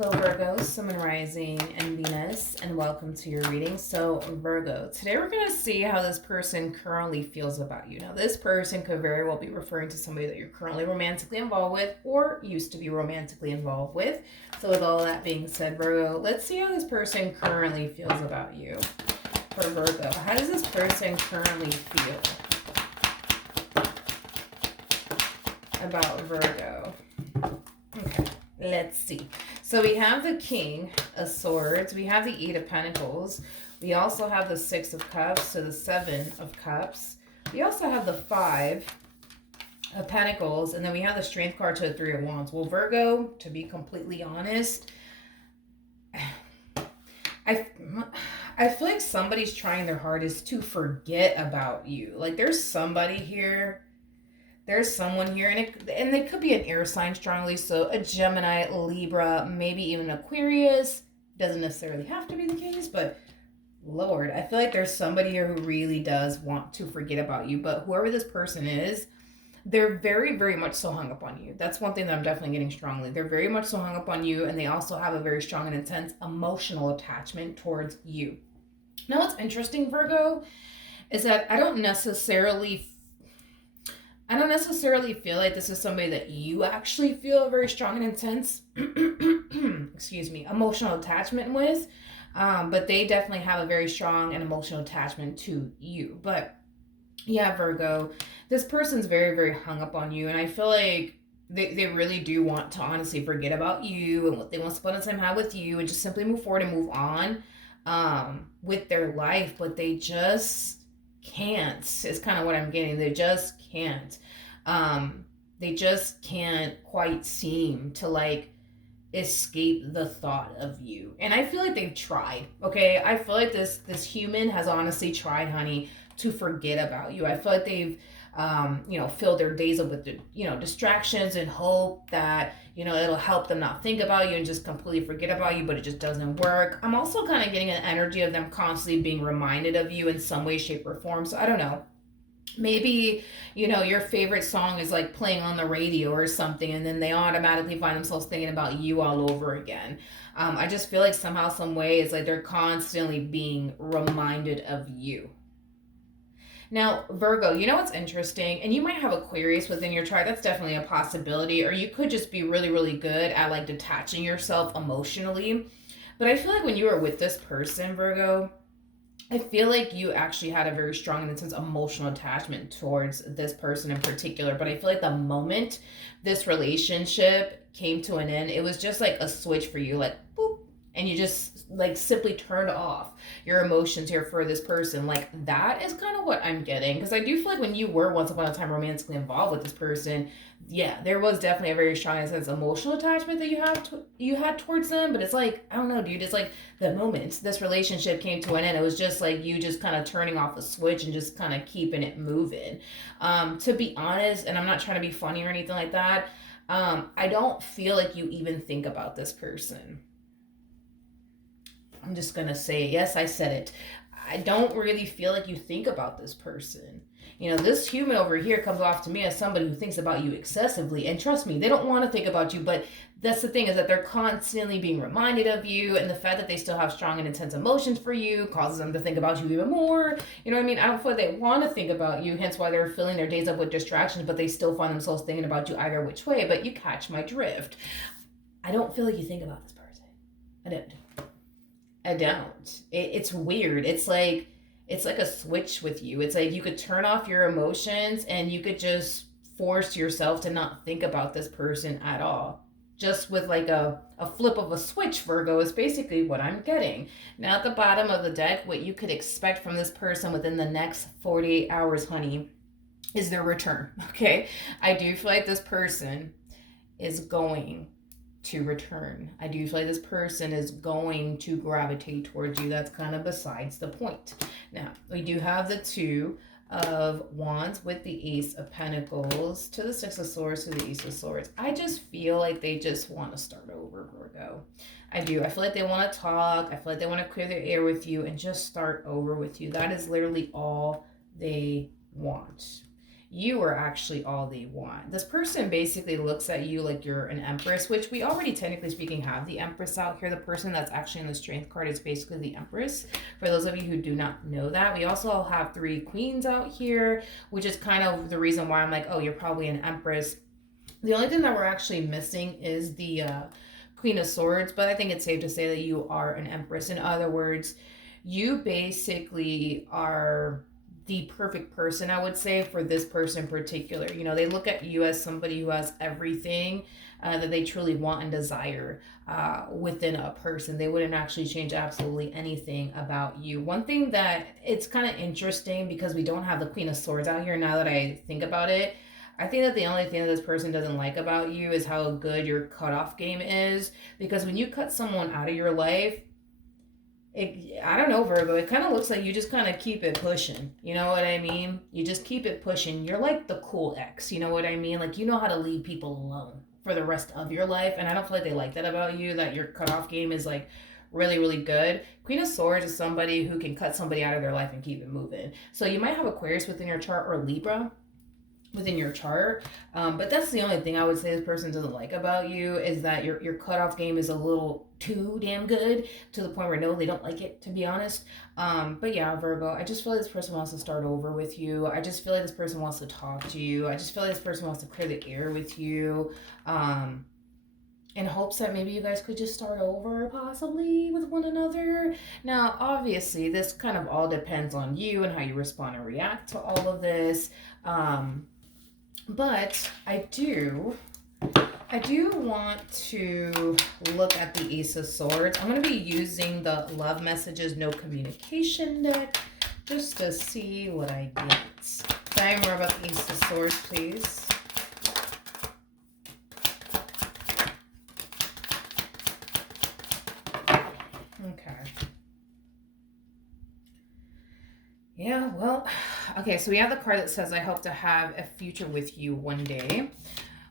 Hello Virgo, Sun and Rising and Venus, and welcome to your reading. So Virgo, today we're going to see how this person currently feels about you. Now this person could very well be referring to somebody that you're currently romantically involved with or used to be romantically involved with. So with all that being said, Virgo, let's see how this person currently feels about you. For Virgo, how does this person currently feel about Virgo? Okay, let's see. So we have the King of Swords. We have the Eight of Pentacles. We also have the Six of Cups, so the Seven of Cups. We also have the Five of Pentacles, and then we have the Strength card to the Three of Wands. Well, Virgo, to be completely honest, I feel like somebody's trying their hardest to forget about you. Like there's somebody here. There's someone here, and they could be an air sign strongly, so a Gemini, Libra, maybe even Aquarius. Doesn't necessarily have to be the case, but Lord, I feel like there's somebody here who really does want to forget about you, but whoever this person is, they're very, very much so hung up on you. That's one thing that I'm definitely getting strongly. They're very much so hung up on you, and they also have a very strong and intense emotional attachment towards you. Now, what's interesting, Virgo, is that I don't necessarily feel like this is somebody that you actually feel a very strong and intense, excuse me, emotional attachment with. But they definitely have a very strong and emotional attachment to you. But yeah, Virgo, this person's very, very hung up on you. And I feel like they really do want to honestly forget about you and what they want to spend time have with you and just simply move forward and move on with their life. But they just can't, is kind of what I'm getting. They just can't. They just can't quite seem to like escape the thought of you. And I feel like they've tried. Okay, I feel like this human has honestly tried, honey, to forget about you. I feel like they've filled their days up with distractions and hope that it'll help them not think about you and just completely forget about you, but it just doesn't work. I'm also kind of getting an energy of them constantly being reminded of you in some way, shape, or form. So I don't know, maybe your favorite song is like playing on the radio or something, and then they automatically find themselves thinking about you all over again. I just feel like somehow, some way, it's like they're constantly being reminded of you. Now, Virgo, you know what's interesting? And you might have Aquarius within your chart. That's definitely a possibility. Or you could just be really, really good at like detaching yourself emotionally. But I feel like when you were with this person, Virgo, I feel like you actually had a very strong and intense emotional attachment towards this person in particular. But I feel like the moment this relationship came to an end, it was just like a switch for you, like boop, and you just like simply turned off your emotions here for this person. Like that is kind of what I'm getting, because I do feel like when you were once upon a time romantically involved with this person, yeah, there was definitely a very strong and sense emotional attachment that you had towards them. But it's like, I don't know, dude, it's like the moment this relationship came to an end, it was just like you just kind of turning off the switch and just kind of keeping it moving. To be honest, and I'm not trying to be funny or anything like that, I don't feel like you even think about this person. I'm just gonna say it. Yes, I said it. I don't really feel like you think about this person. This human over here comes off to me as somebody who thinks about you excessively. And trust me, they don't want to think about you, but that's the thing, is that they're constantly being reminded of you. And the fact that they still have strong and intense emotions for you causes them to think about you even more. You know what I mean? I don't feel like they want to think about you, hence why they're filling their days up with distractions, but they still find themselves thinking about you either which way. But you catch my drift. I don't feel like you think about this person. I don't. It's weird. It's like a switch with you. It's like you could turn off your emotions and you could just force yourself to not think about this person at all. Just with like a flip of a switch, Virgo, is basically what I'm getting. Now at the bottom of the deck, what you could expect from this person within the next 48 hours, honey, is their return. Okay? I do feel like this person is going to return. I do feel like this person is going to gravitate towards you. That's kind of besides the point. Now, we do have the Two of Wands with the Ace of Pentacles to the Six of Swords to the Ace of Swords. I just feel like they just want to start over, Virgo. I do. I feel like they want to talk. I feel like they want to clear their air with you and just start over with you. That is literally all they want. you are actually all they want. This person basically looks at you like you're an empress, which we already technically speaking have the empress out here. The person that's actually in the strength card is basically the empress. For those of you who do not know that, we also have 3 queens out here, which is kind of the reason why I'm like, oh, you're probably an empress. The only thing that we're actually missing is the Queen of Swords, but I think it's safe to say that you are an empress. In other words, you basically are the perfect person, I would say, for this person in particular. You know, they look at you as somebody who has everything that they truly want and desire within a person. They wouldn't actually change absolutely anything about you. One thing that it's kind of interesting because we don't have the Queen of Swords out here now that I think about it. I think that the only thing that this person doesn't like about you is how good your cutoff game is. Because when you cut someone out of your life, I don't know, Virgo, it kind of looks like you just kind of keep it pushing. You know what I mean? You just keep it pushing. You're like the cool ex. You know what I mean? Like, you know how to leave people alone for the rest of your life. And I don't feel like they like that about you, that your cutoff game is like really, really good. Queen of Swords is somebody who can cut somebody out of their life and keep it moving. So you might have Aquarius within your chart or Libra within your chart, but that's the only thing I would say this person doesn't like about you is that your cutoff game is a little too damn good to the point where no, they don't like it, to be honest. But yeah, Virgo, I just feel like this person wants to start over with you. I just feel like this person wants to talk to you. I just feel like this person wants to clear the air with you, in hopes that maybe you guys could just start over possibly with one another. Now, obviously, this kind of all depends on you and how you respond and react to all of this. But I do want to look at the Ace of Swords. I'm going to be using the Love Messages No Communication deck just to see what I get. Tell me more about the Ace of Swords, please. Okay. Yeah, well, okay, so we have the card that says, I hope to have a future with you one day.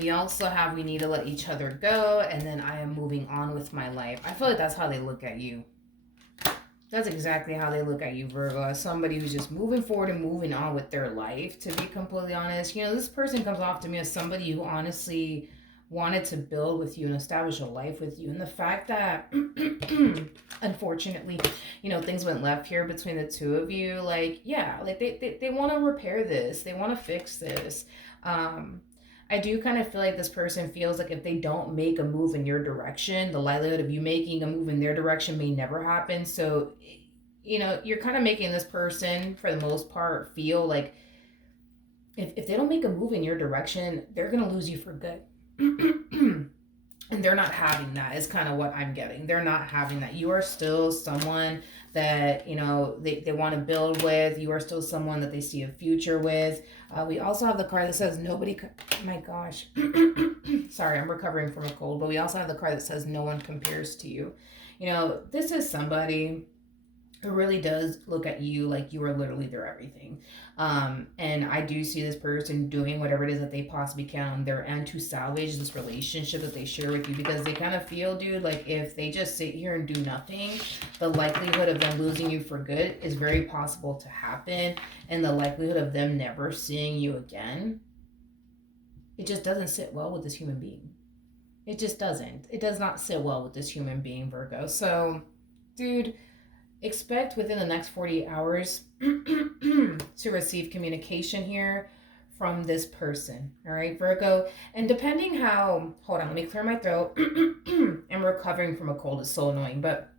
We also have, we need to let each other go, and then I am moving on with my life. I feel like that's how they look at you. That's exactly how they look at you, Virgo, as somebody who's just moving forward and moving on with their life, to be completely honest. You know, this person comes off to me as somebody who honestly wanted to build with you and establish a life with you. And the fact that, unfortunately, you know, things went left here between the two of you, like, yeah, like they want to repair this. They want to fix this. I do kind of feel like this person feels like if they don't make a move in your direction, the likelihood of you making a move in their direction may never happen. So, you know, you're kind of making this person, for the most part, feel like if they don't make a move in your direction, they're going to lose you for good. And they're not having that, is kind of what I'm getting. They're not having that. You are still someone that, you know, they want to build with. You are still someone that they see a future with. We also have the card that says nobody, my gosh. Sorry, I'm recovering from a cold. But we also have the card that says no one compares to you. You know, this is somebody who really does look at you like you are literally their everything. And I do see this person doing whatever it is that they possibly can on their end to salvage this relationship that they share with you, because they kind of feel, dude, like if they just sit here and do nothing, the likelihood of them losing you for good is very possible to happen. And the likelihood of them never seeing you again, it just doesn't sit well with this human being. It just doesn't. It does not sit well with this human being, Virgo. So, dude, expect within the next 48 hours to receive communication here from this person. All right, Virgo. And depending how, hold on, let me clear my throat. I'm recovering from a cold. It's so annoying. But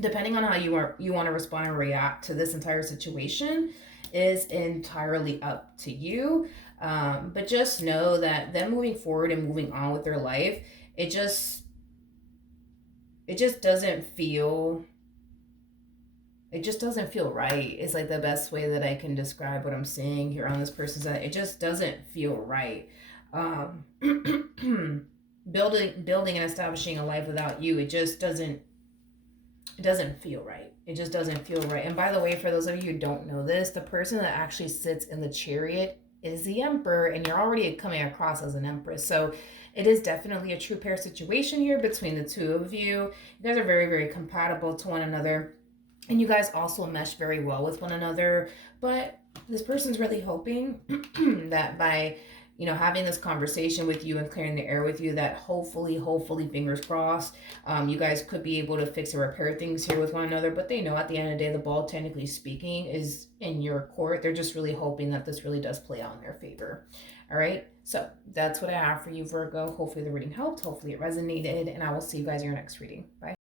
depending on how you want to respond and react to this entire situation is entirely up to you. But just know that them moving forward and moving on with their life, it just doesn't feel... It just doesn't feel right. It's like the best way that I can describe what I'm seeing here on this person's side. It just doesn't feel right. Building and establishing a life without you, it doesn't feel right. It just doesn't feel right. And by the way, for those of you who don't know this, the person that actually sits in the chariot is the Emperor, and you're already coming across as an Empress. So it is definitely a true pair situation here between the two of you. You guys are very, very compatible to one another. And you guys also mesh very well with one another. But This person's really hoping that by, having this conversation with you and clearing the air with you, that hopefully, fingers crossed, you guys could be able to fix and repair things here with one another. But they know at the end of the day, the ball, technically speaking, is in your court. They're just really hoping that this really does play out in their favor. All right. So that's what I have for you, Virgo. Hopefully the reading helped. Hopefully it resonated. And I will see you guys in your next reading. Bye.